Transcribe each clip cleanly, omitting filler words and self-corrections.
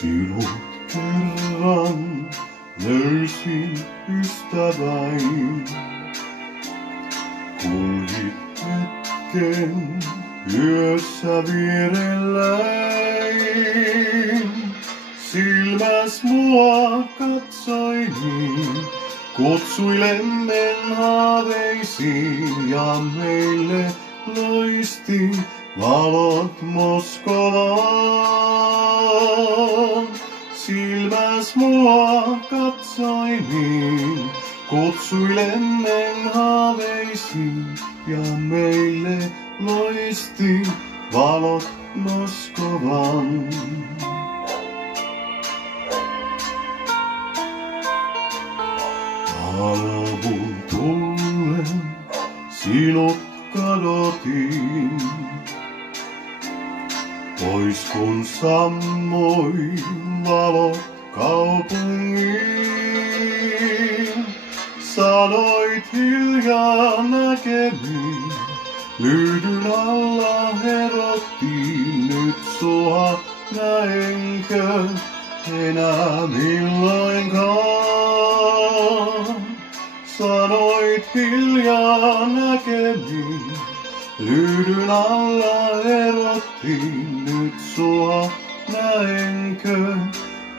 Sinut kerran löysin ystäväin. Kulhit hetken yössä vierelläin. Silmäs mua katsoi niin, kutsui lemmen haaveisiin ja meille loisti valot Moskovaan. Silmäs mua katsoi niin, kutsui lemmen haaveisiin ja meille loisti valot Moskovaan. Talvun tullen sinut kadotin, pois kun sammoi valot kaupungiin. Sanoit hiljaa näkemiin, lyhdyn alla herottiin, nyt sua näenkö enää milloinkaan. Sanoit hiljaa näkemiin, lyhdyn alla erottiin, nyt sua näenkö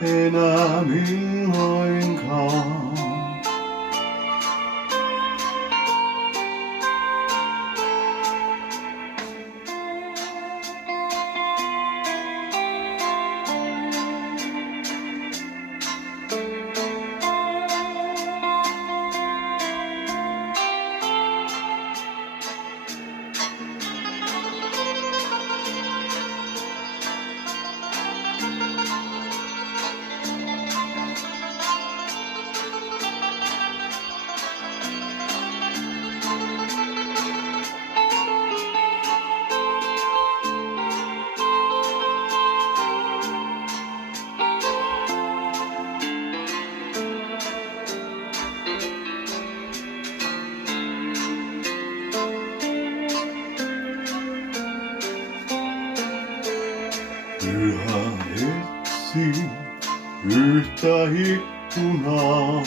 enää milloinkaan. Yhä etsin yhtä ikkunaa,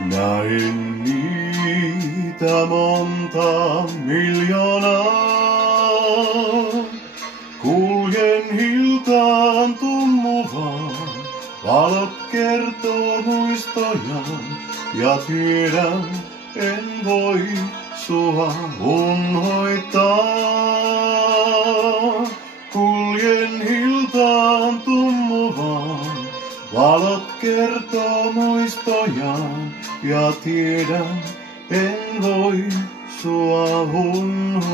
näen niitä monta miljoonaa. Kuljen hiltaan tummuvaan, valot kertoo muistojaan, ja tiedän en voi sua unhoittaa. Kuljen hiltaan tummuvaan, valot kertoo muistojaan, ja tiedän en voi sua unhoittaa.